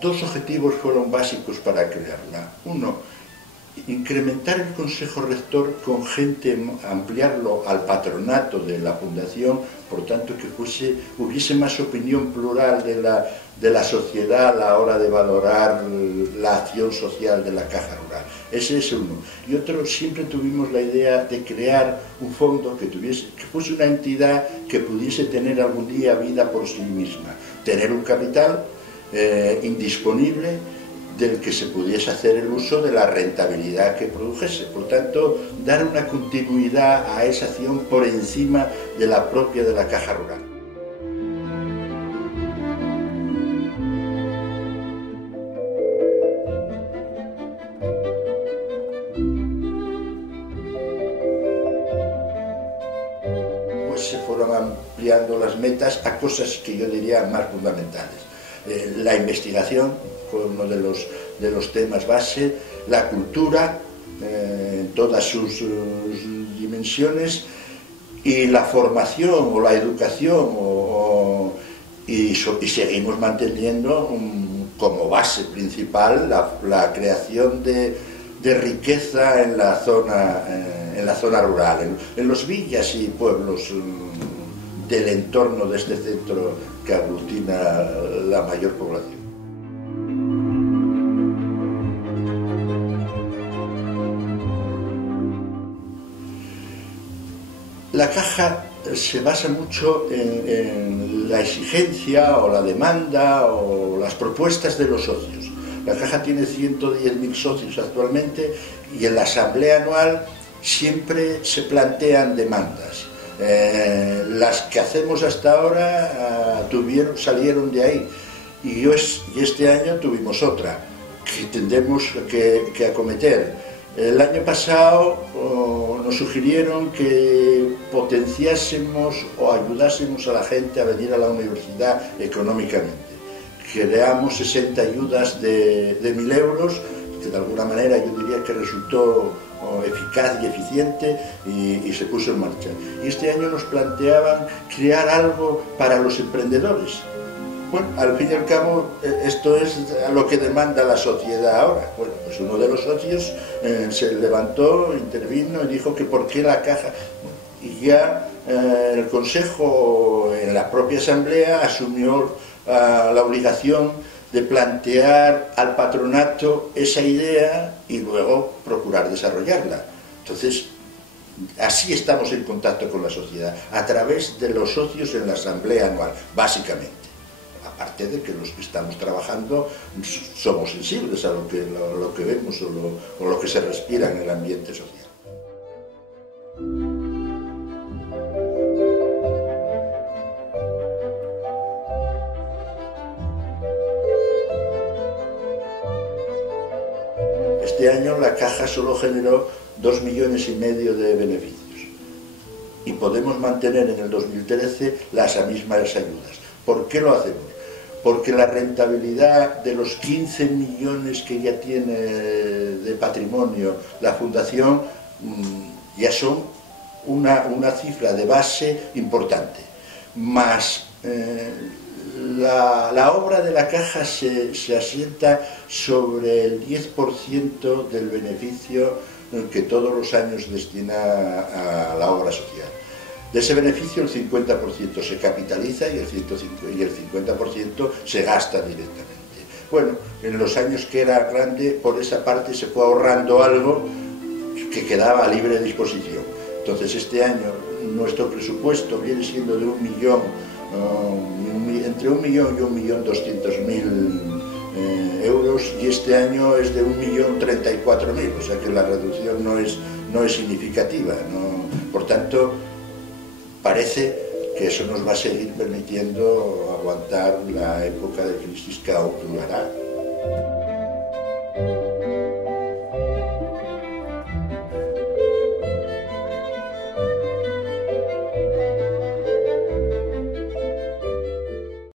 dos objetivos fueron básicos para crearla. Uno, incrementar el Consejo Rector con gente, ampliarlo al patronato de la Fundación, por tanto que hubiese más opinión plural de la sociedad a la hora de valorar la acción social de la Caja Rural. Ese es uno. Y otro, siempre tuvimos la idea de crear un fondo que fuese una entidad que pudiese tener algún día vida por sí misma, tener un capital indisponible del que se pudiese hacer el uso de la rentabilidad que produjese. Por tanto, dar una continuidad a esa acción por encima de la propia de la Caja Rural. Pues se fueron ampliando las metas a cosas que yo diría más fundamentales. La investigación fue uno de los temas base, la cultura en todas sus dimensiones y la formación o la educación y seguimos manteniendo como base principal la creación de riqueza en la zona rural, en los villas y pueblos del entorno de este centro que aglutina la mayor población. La Caja se basa mucho en la exigencia o la demanda o las propuestas de los socios. La Caja tiene 110.000 socios actualmente y en la asamblea anual siempre se plantean demandas. Las que hacemos hasta ahora salieron de ahí y este año tuvimos otra que tendremos que acometer. El año pasado nos sugirieron que potenciásemos o ayudásemos a la gente a venir a la universidad económicamente. Creamos 60 ayudas de 1.000 euros, que de alguna manera yo diría que resultó eficaz y eficiente y se puso en marcha. Y este año nos planteaban crear algo para los emprendedores. Bueno, al fin y al cabo, esto es lo que demanda la sociedad ahora. Bueno, pues uno de los socios se levantó, intervino y dijo que por qué la Caja. Y ya el Consejo, en la propia Asamblea, asumió la obligación de plantear al patronato esa idea y luego procurar desarrollarla. Entonces, así estamos en contacto con la sociedad, a través de los socios en la Asamblea anual, básicamente. Aparte de que los que estamos trabajando somos sensibles a lo que vemos o lo que se respira en el ambiente social. Este año la Caja solo generó 2,5 millones de beneficios y podemos mantener en el 2013 las mismas ayudas. ¿Por qué lo hacemos? Porque la rentabilidad de los 15 millones que ya tiene de patrimonio la Fundación ya son una cifra de base importante. Más la obra de la Caja se asienta sobre el 10% del beneficio que todos los años destina a la obra social. De ese beneficio el 50% se capitaliza y el 50% se gasta directamente. Bueno, en los años que era grande, por esa parte se fue ahorrando algo que quedaba a libre disposición. Entonces este año nuestro presupuesto viene siendo de 1 millón, entre 1 millón y 1.200.000 euros y este año es de 1.034.000, o sea que la reducción no es significativa, ¿no? Por tanto, parece que eso nos va a seguir permitiendo aguantar la época de crisis que aún durará.